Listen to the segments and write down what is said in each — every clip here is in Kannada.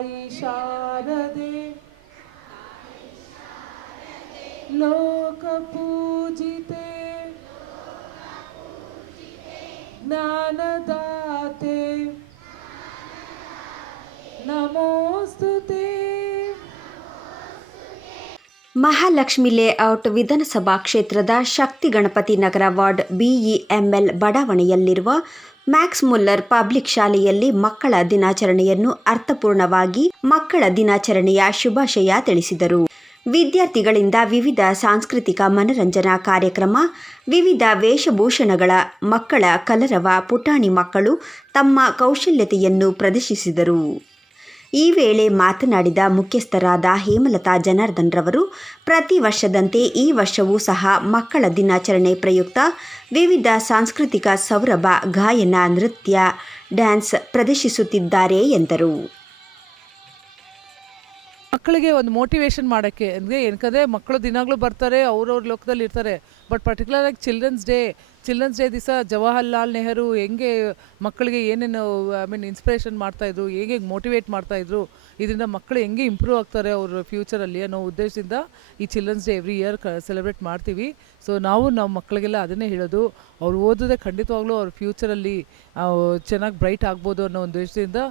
ತಾಯಿ ಶಾರದೆ ಲೋಕ ಪೂಜಿತೆ ಜ್ಞಾನದಾತೆ ನಮೋಸ್ತುತೆ. ಮಹಾಲಕ್ಷ್ಮಿ ಲೇಔಟ್ ವಿಧಾನಸಭಾ ಕ್ಷೇತ್ರದ ಶಕ್ತಿ ಗಣಪತಿ ನಗರ ವಾರ್ಡ್ BEML ಬಡಾವಣೆಯಲ್ಲಿರುವ ಮ್ಯಾಕ್ಸ್ ಮುಲ್ಲರ್ ಪಬ್ಲಿಕ್ ಶಾಲೆಯಲ್ಲಿ ಮಕ್ಕಳ ದಿನಾಚರಣೆಯನ್ನು ಅರ್ಥಪೂರ್ಣವಾಗಿ ಮಕ್ಕಳ ದಿನಾಚರಣೆಯ ಶುಭಾಶಯ ತಿಳಿಸಿದರು. ವಿದ್ಯಾರ್ಥಿಗಳಿಂದ ವಿವಿಧ ಸಾಂಸ್ಕೃತಿಕ ಮನರಂಜನಾ ಕಾರ್ಯಕ್ರಮ, ವಿವಿಧ ವೇಷಭೂಷಣಗಳ ಮಕ್ಕಳ ಕಲರವ ಪುಟಾಣಿ ಮಕ್ಕಳು ತಮ್ಮ ಕೌಶಲ್ಯತೆಯನ್ನು ಪ್ರದರ್ಶಿಸಿದರು. ಈ ವೇಳೆ ಮಾತನಾಡಿದ ಮುಖ್ಯಸ್ಥರಾದ ಹೇಮಲತಾ ಜನಾರ್ದನ್ ರವರು, ಪ್ರತಿ ವರ್ಷದಂತೆ ಈ ವರ್ಷವೂ ಸಹ ಮಕ್ಕಳ ದಿನಾಚರಣೆ ಪ್ರಯುಕ್ತ ವಿವಿಧ ಸಾಂಸ್ಕೃತಿಕ ಸೌರಭ, ಗಾಯನ, ನೃತ್ಯ, ಡ್ಯಾನ್ಸ್ ಪ್ರದರ್ಶಿಸುತ್ತಿದ್ದಾರೆ ಎಂದರು. ಮಕ್ಕಳಿಗೆ ಒಂದು ಮೋಟಿವೇಶನ್ ಮಾಡೋಕ್ಕೆ ಅಂದರೆ ಏನಕ್ಕಂದರೆ ಮಕ್ಕಳು ದಿನಾಗಲೂ ಬರ್ತಾರೆ, ಅವ್ರವ್ರ ಲೋಕದಲ್ಲಿ ಇರ್ತಾರೆ. ಬಟ್ ಪರ್ಟಿಕ್ಯುಲರಾಗಿ ಚಿಲ್ಡ್ರನ್ಸ್ ಡೇ ದಿವಸ ಜವಾಹರ್ಲಾಲ್ ನೆಹರು ಹೆಂಗೆ ಮಕ್ಕಳಿಗೆ ಏನೇನು ಇನ್ಸ್ಪಿರೇಷನ್ ಮಾಡ್ತಾಯಿದ್ರು, ಹೇಗೆ ಮೋಟಿವೇಟ್ ಮಾಡ್ತಾಯಿದ್ರು, ಇದರಿಂದ ಮಕ್ಕಳು ಹೆಂಗೆ ಇಂಪ್ರೂವ್ ಆಗ್ತಾರೆ ಅವ್ರ ಫ್ಯೂಚರಲ್ಲಿ ಅನ್ನೋ ಉದ್ದೇಶದಿಂದ ಈ children's day every year celebrate ಮಾಡ್ತೀವಿ. ಸೊ ನಾವು ನಮ್ಮ ಮಕ್ಕಳಿಗೆಲ್ಲ ಅದನ್ನೇ ಹೇಳೋದು, ಅವ್ರು ಓದಿದ್ರೆ ಖಂಡಿತವಾಗ್ಲೂ ಅವ್ರ ಫ್ಯೂಚರಲ್ಲಿ ಚೆನ್ನಾಗಿ ಬ್ರೈಟ್ ಆಗ್ಬೋದು ಅನ್ನೋ ಒಂದು ಉದ್ದೇಶದಿಂದ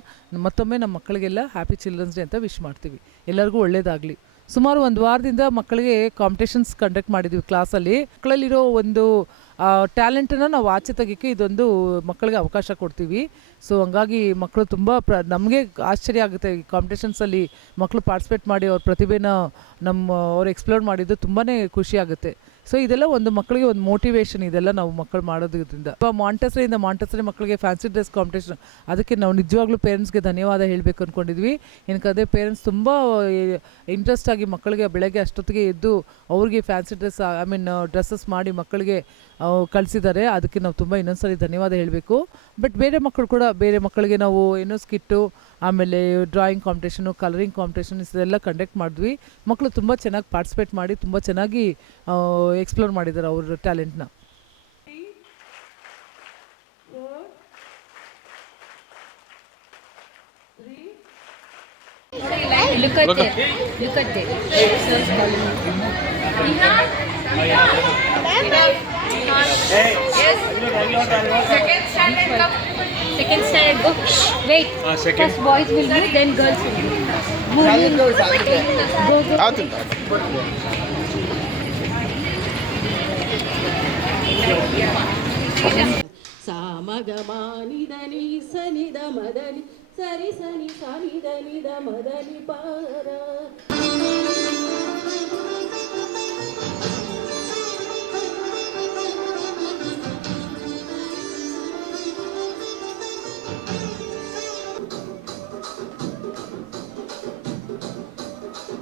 ಮತ್ತೊಮ್ಮೆ ನಮ್ಮ ಮಕ್ಕಳಿಗೆಲ್ಲ ಹ್ಯಾಪಿ ಚಿಲ್ಡ್ರನ್ಸ್ ಡೇ ಅಂತ ವಿಶ್ ಮಾಡ್ತೀವಿ. ಎಲ್ಲರಿಗೂ ಒಳ್ಳೆಯದಾಗಲಿ. ಸುಮಾರು ಒಂದು ವಾರದಿಂದ ಮಕ್ಕಳಿಗೆ ಕಾಂಪಿಟೇಷನ್ಸ್ ಕಂಡಕ್ಟ್ ಮಾಡಿದ್ವಿ ಕ್ಲಾಸಲ್ಲಿ. ಮಕ್ಕಳಲ್ಲಿರೋ ಒಂದು ಟ್ಯಾಲೆಂಟನ್ನು ನಾವು ಆಚೆ ತೆಗಿಯೋಕ್ಕೆ ಇದೊಂದು ಮಕ್ಕಳಿಗೆ ಅವಕಾಶ ಕೊಡ್ತೀವಿ. ಸೊ ಹಂಗಾಗಿ ಮಕ್ಕಳು ತುಂಬ ನಮಗೆ ಆಶ್ಚರ್ಯ ಆಗುತ್ತೆ, ಈ ಕಾಂಪಿಟೇಷನ್ಸಲ್ಲಿ ಮಕ್ಕಳು ಪಾರ್ಟಿಸಿಪೇಟ್ ಮಾಡಿ ಅವ್ರ ಪ್ರತಿಭೆನ ಅವ್ರು ಎಕ್ಸ್ಪ್ಲೋರ್ ಮಾಡಿದ್ದು ತುಂಬಾ ಖುಷಿ ಆಗುತ್ತೆ. ಸೊ ಇದೆಲ್ಲ ಒಂದು ಮಕ್ಕಳಿಗೆ ಒಂದು ಮೋಟಿವೇಶನ್, ಇದೆಲ್ಲ ನಾವು ಮಕ್ಕಳು ಮಾಡೋದ್ರಿಂದ. ಮಾಂಟೆಸರಿ ಮಕ್ಕಳಿಗೆ ಫ್ಯಾನ್ಸಿ ಡ್ರೆಸ್ ಕಾಂಪಿಟೇಷನ್, ಅದಕ್ಕೆ ನಾವು ನಿಜವಾಗ್ಲೂ ಪೇರೆಂಟ್ಸ್ಗೆ ಧನ್ಯವಾದ ಹೇಳಬೇಕು ಅಂದ್ಕೊಂಡಿದ್ವಿ. ಏನಕ್ಕಂದರೆ ಪೇರೆಂಟ್ಸ್ ತುಂಬ ಇಂಟ್ರೆಸ್ಟ್ ಆಗಿ ಮಕ್ಕಳಿಗೆ ಬೆಳಗ್ಗೆ ಅಷ್ಟೊತ್ತಿಗೆ ಎದ್ದು ಅವ್ರಿಗೆ ಫ್ಯಾನ್ಸಿ ಡ್ರೆಸ್ಸಸ್ ಮಾಡಿ ಮಕ್ಕಳಿಗೆ ಕಳಿಸಿದ್ದಾರೆ. ಅದಕ್ಕೆ ನಾವು ತುಂಬ ಇನ್ನೊಂದ್ಸರಿ ಧನ್ಯವಾದ ಹೇಳಬೇಕು. ಬಟ್ ಬೇರೆ ಮಕ್ಕಳಿಗೆ ನಾವು ಏನೋ ಸ್ಕಿಟ್ಟು, ಆಮೇಲೆ ಡ್ರಾಯಿಂಗ್ ಕಾಂಪಿಟೇಷನು, ಕಲರಿಂಗ್ ಕಾಂಪಿಟೇಷನ್ ಇದೆಲ್ಲ ಕಂಡಕ್ಟ್ ಮಾಡಿದ್ವಿ. ಮಕ್ಕಳು ತುಂಬ ಚೆನ್ನಾಗಿ ಪಾರ್ಟಿಸಿಪೇಟ್ ಮಾಡಿ ತುಂಬ ಚೆನ್ನಾಗಿ ಎಕ್ಸ್ಪ್ಲೋರ್ ಮಾಡಿದ್ದಾರೆ ಅವ್ರ ಟ್ಯಾಲೆಂಟ್ನ. Second standard go. Wait. First boys will do, then girls will do. ಸಾಮಗಮಾನಿದನಿ ಸನಿದ Madani ಸರಿ ಸನಿ ಸನಿದ ನಿದ ಮದನಿ ಪಾರ.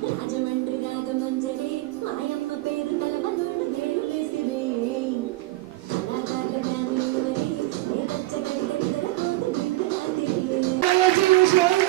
రాజమండ్రిగాగ మంజరే మాయమ్మ పేరు తలమగోడు వేరు వేసిరే అలాగాగ ఫ్యామిలీ వరే ఏ వచ్చ గడిగ నిద్ర పోదు నిద్ర రాత్రి